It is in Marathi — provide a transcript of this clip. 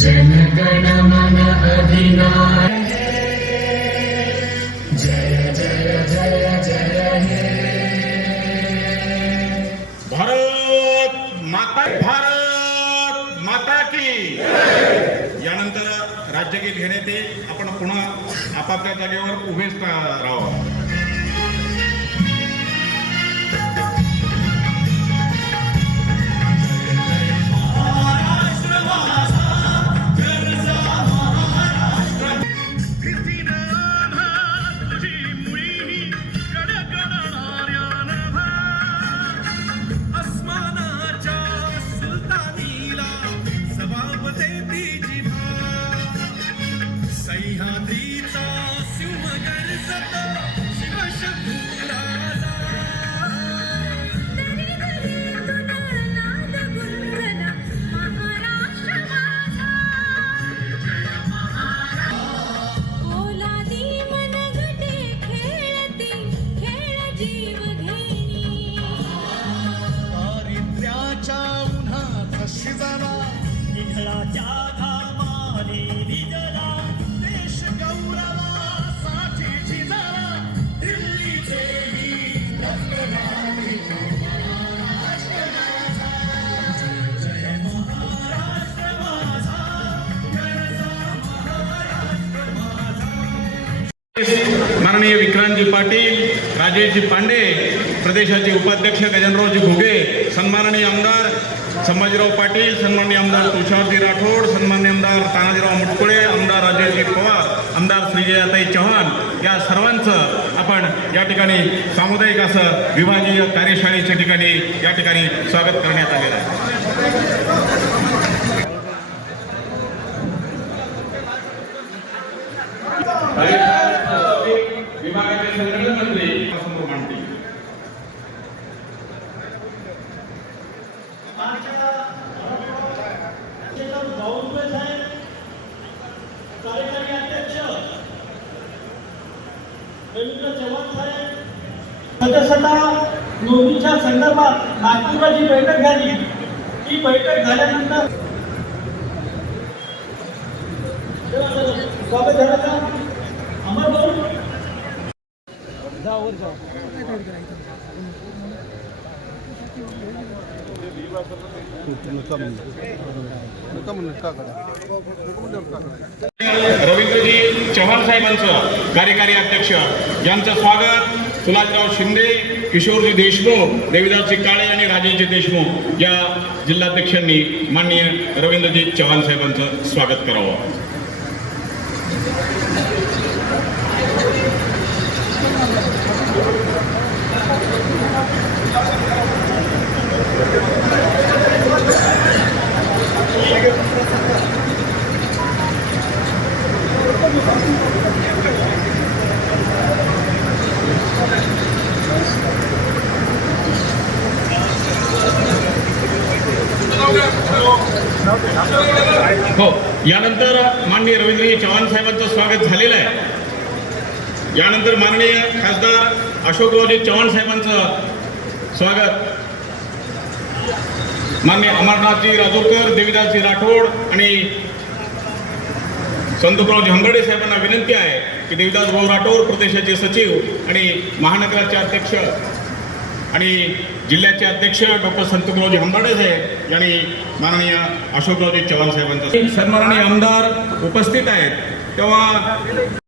जनगण मन जय जय जय जय हे भारत माता भारत माता की. यानंतर राज्यगीत घेण्यात येईल. आपण पुन्हा आपापल्या जागेवर उभेच राहावं माननीय विक्रांतजी पाटील राजेशजी पांडे प्रदेशाचे उपाध्यक्ष गजनरावजी घुगे सन्माननीय आमदार संभाजीराव पाटील सन्माननीय आमदार तुषारजी राठोड सन्माननीय आमदार तानाजीराव मुटकुळे आमदार राजेशजी पवार आमदार श्रीजयाताई चव्हाण. या सर्वांचं आपण या ठिकाणी सामुदायिक असं विभागीय कार्यशाळेच्या ठिकाणी या ठिकाणी स्वागत करण्यात आलेलं आहे. संघटन मंत्री समोर मांडतील. कार्यकारी अध्यक्ष रवींद्र चव्हाण साहेब सदस्यता नोंदीच्या संदर्भात नागपूरला जी बैठक झाली. ती बैठक झाल्यानंतर स्वागत झालं का अमर भाऊ. रवींद्रजी चव्हाण साहेबांचं कार्यकारी अध्यक्ष यांचं स्वागत. सुलासराव शिंदे किशोरजी देशमुख देविदासजी काळे आणि राजेशजी देशमुख या जिल्हाध्यक्षांनी माननीय रवींद्रजी चव्हाण साहेबांचं स्वागत करावं. हो यानंतर माननीय रवींद्रजी चव्हाण साहेबांचं स्वागत झालेलं आहे. यानंतर माननीय खासदार अशोकरावजी चव्हाण साहेबांचं स्वागत. माननीय अमरनाथजी राजूरकर देविदासजी राठोड आणि संतोषरावजी हंबर्डे साहेबांना विनंती आहे की देवीदास भाऊ राठोड प्रदेशाचे सचिव आणि महानगराचे अध्यक्ष आणि जिल्ह्याचे अध्यक्ष डॉक्टर संतोषरावजी हंबर्डे साहेब यांनी माननीय अशोकरावजी चव्हाण साहेबांचा सन्माननीय आमदार उपस्थित आहेत. तेव्हा